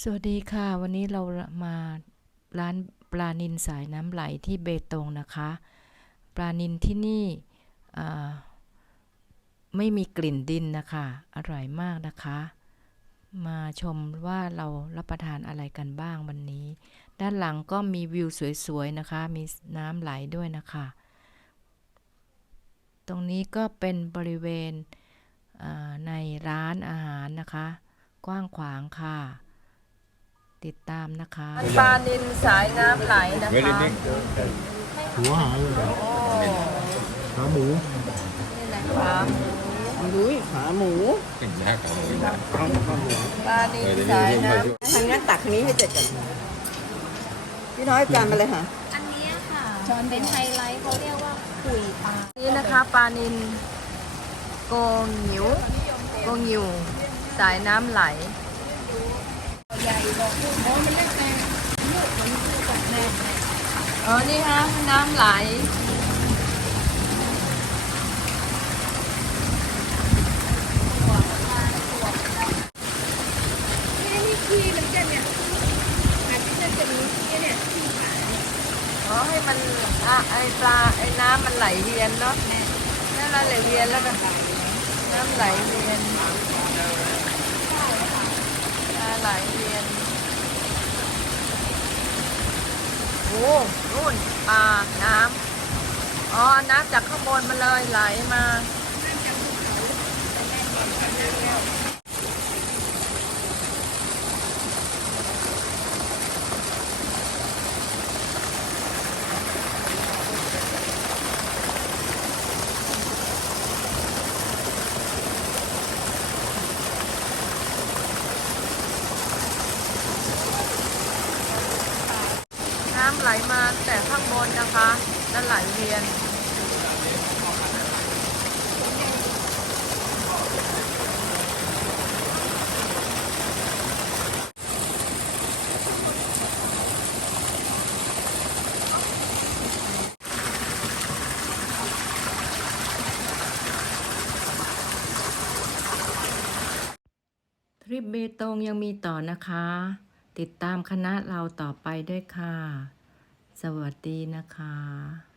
สวัสดีค่ะ วันนี้เรามาร้านปลานินสายน้ำไหลที่เบตงนะคะ ปลานินที่นี่ไม่มีกลิ่นดินนะคะ อร่อยมากนะคะ มาชมว่าเรารับประทานอะไรกันบ้างวันนี้ ด้านหลังก็มีวิวสวยๆนะคะ มีน้ำไหลด้วยนะคะ ตรงนี้ก็เป็นบริเวณในร้านอาหารนะคะ กว้างขวางค่ะ ติดตามนะคะปลานินสายน้ำไหลนะคะ Very big. หัวหางเลยโอ้ขาหมูนี่นะคะอุ้ยขาหมู Exactly. ปลานินสายน้ทางนั้นตักทางนี้ให้เสร็จก่อนพี่น้อยจานมาเลยค่ะ อันเนี้ยค่ะเป็นไฮไลท์เขาเรียกว่าขุยปลาำนี่นะคะปลานินโกงิวโกงิวสายน้ำไหล อ๋อนี่ฮะน้ำไหลอ๋อให้มันอะไอปลาไอน้ำมันไหลเวียนเนาะนั่นแหละไหลเวียนแล้วก็น้ำไหลเวียนปลาไหลเวียน โอ้นู่นปลาน้ำอ๋อน้ำจากข้างบนมาเลยไหลมา น้ำไหลมาแต่ข้างบนนะคะแล้วไหลเวียนทริปเบตงยังมีต่อนะคะ ติดตามคณะเราต่อไปด้วยค่ะ สวัสดีนะคะ